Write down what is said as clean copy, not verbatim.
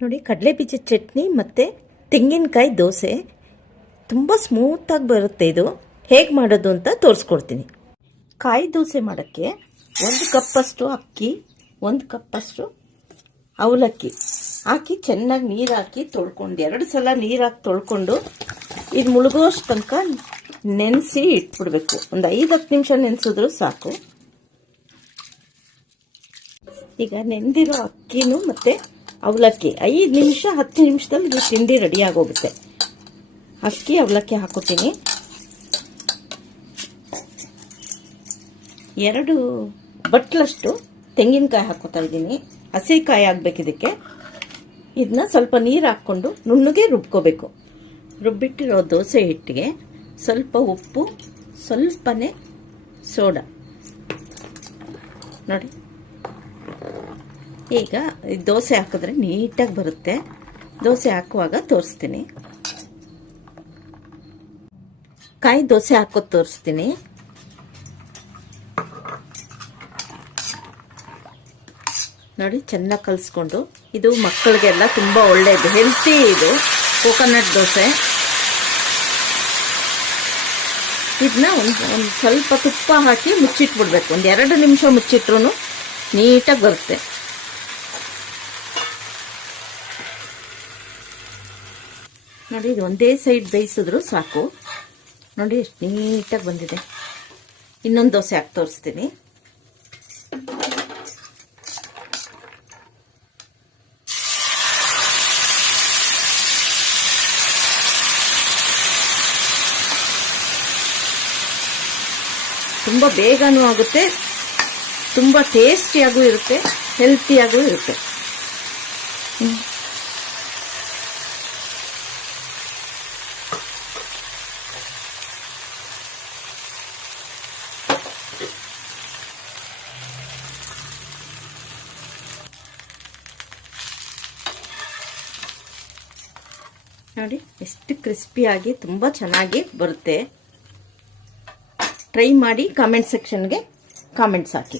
ನೋಡಿ, ಕಡಲೆ ಬೀಜದ ಚಟ್ನಿ ಮತ್ತು ತೆಂಗಿನಕಾಯಿ ದೋಸೆ ತುಂಬ ಸ್ಮೂತಾಗಿ ಬರುತ್ತೆ. ಇದು ಹೇಗೆ ಮಾಡೋದು ಅಂತ ತೋರಿಸ್ಕೊಡ್ತೀನಿ. ಕಾಯಿ ದೋಸೆ ಮಾಡೋಕ್ಕೆ 1 ಕಪ್ಪಷ್ಟು ಅಕ್ಕಿ, 1 ಕಪ್ಪಷ್ಟು ಅವಲಕ್ಕಿ ಹಾಕಿ ಚೆನ್ನಾಗಿ ನೀರು ಹಾಕಿ ತೊಳ್ಕೊಂಡು 2 ಸಲ ನೀರು ಹಾಕಿ ತೊಳ್ಕೊಂಡು ಇದು ಮುಳುಗೋಷ್ಟು ತನಕ ನೆನೆಸಿ ಇಟ್ಬಿಡ್ಬೇಕು. ಒಂದು 5-10 ನಿಮಿಷ ನೆನೆಸಿದ್ರು ಸಾಕು. ಈಗ ನೆಂದಿರೋ ಅಕ್ಕಿನೂ ಮತ್ತು ಅವಲಕ್ಕಿ 5 ನಿಮಿಷ 10 ನಿಮಿಷದಲ್ಲಿ ಇದು ತಿಂಡಿ ರೆಡಿ ಆಗೋಗುತ್ತೆ. ಅಕ್ಕಿ ಅವಲಕ್ಕಿ ಹಾಕೋತೀನಿ. 2 ಬಟ್ಲಷ್ಟು ತೆಂಗಿನಕಾಯಿ ಹಾಕೋತಾ ಇದ್ದೀನಿ. ಹಸಿಕಾಯಿ ಆಗಬೇಕು ಇದಕ್ಕೆ. ಇದನ್ನ ಸ್ವಲ್ಪ ನೀರು ಹಾಕ್ಕೊಂಡು ನುಣ್ಣಗೆ ರುಬ್ಕೋಬೇಕು. ರುಬ್ಬಿಟ್ಟಿರೋ ದೋಸೆ ಹಿಟ್ಟಿಗೆ ಸ್ವಲ್ಪ ಉಪ್ಪು, ಸ್ವಲ್ಪನೇ ಸೋಡಾ ನೋಡಿ. ಈಗ ದೋಸೆ ಹಾಕಿದ್ರೆ ನೀಟಾಗಿ ಬರುತ್ತೆ. ದೋಸೆ ಹಾಕುವಾಗ ತೋರಿಸ್ತೀನಿ. ಕಾಯಿ ದೋಸೆ ಹಾಕೋದು ತೋರಿಸ್ತೀನಿ. ನೋಡಿ, ಚೆನ್ನಾಗಿ ಕಲಿಸ್ಕೊಂಡು. ಇದು ಮಕ್ಕಳಿಗೆಲ್ಲ ತುಂಬ ಒಳ್ಳೆಯದು, ಹೆಲ್ತಿ. ಇದು ಕೋಕೋನಟ್ ದೋಸೆ. ಇದನ್ನ ಒಂದು ಸ್ವಲ್ಪ ತುಪ್ಪ ಹಾಕಿ ಮುಚ್ಚಿಟ್ಬಿಡ್ಬೇಕು. ಒಂದು 2 ನಿಮಿಷ ಮುಚ್ಚಿಟ್ರು ನೀಟಾಗಿ ಬರುತ್ತೆ. ನೋಡಿ, ಇದು ಒಂದೇ ಸೈಡ್ ಬೇಯಿಸಿದ್ರು ಸಾಕು. ನೋಡಿ ಎಷ್ಟು ನೀಟಾಗಿ ಬಂದಿದೆ. ಇನ್ನೊಂದು ದೋಸೆ ಹಾಕಿ ತೋರಿಸ್ತೀನಿ. ತುಂಬ ಬೇಗನೂ ಆಗುತ್ತೆ, ತುಂಬ ಟೇಸ್ಟಿಯಾಗೂ ಇರುತ್ತೆ, ಹೆಲ್ತಿಯಾಗೂ ಇರುತ್ತೆ. ನೋಡಿ ಎಷ್ಟು ಕ್ರಿಸ್ಪಿಯಾಗಿ ತುಂಬ ಚೆನ್ನಾಗಿ ಬರುತ್ತೆ. ಟ್ರೈ ಮಾಡಿ ಕಾಮೆಂಟ್ ಸೆಕ್ಷನ್ಗೆ ಕಾಮೆಂಟ್ಸ್ ಹಾಕಿ.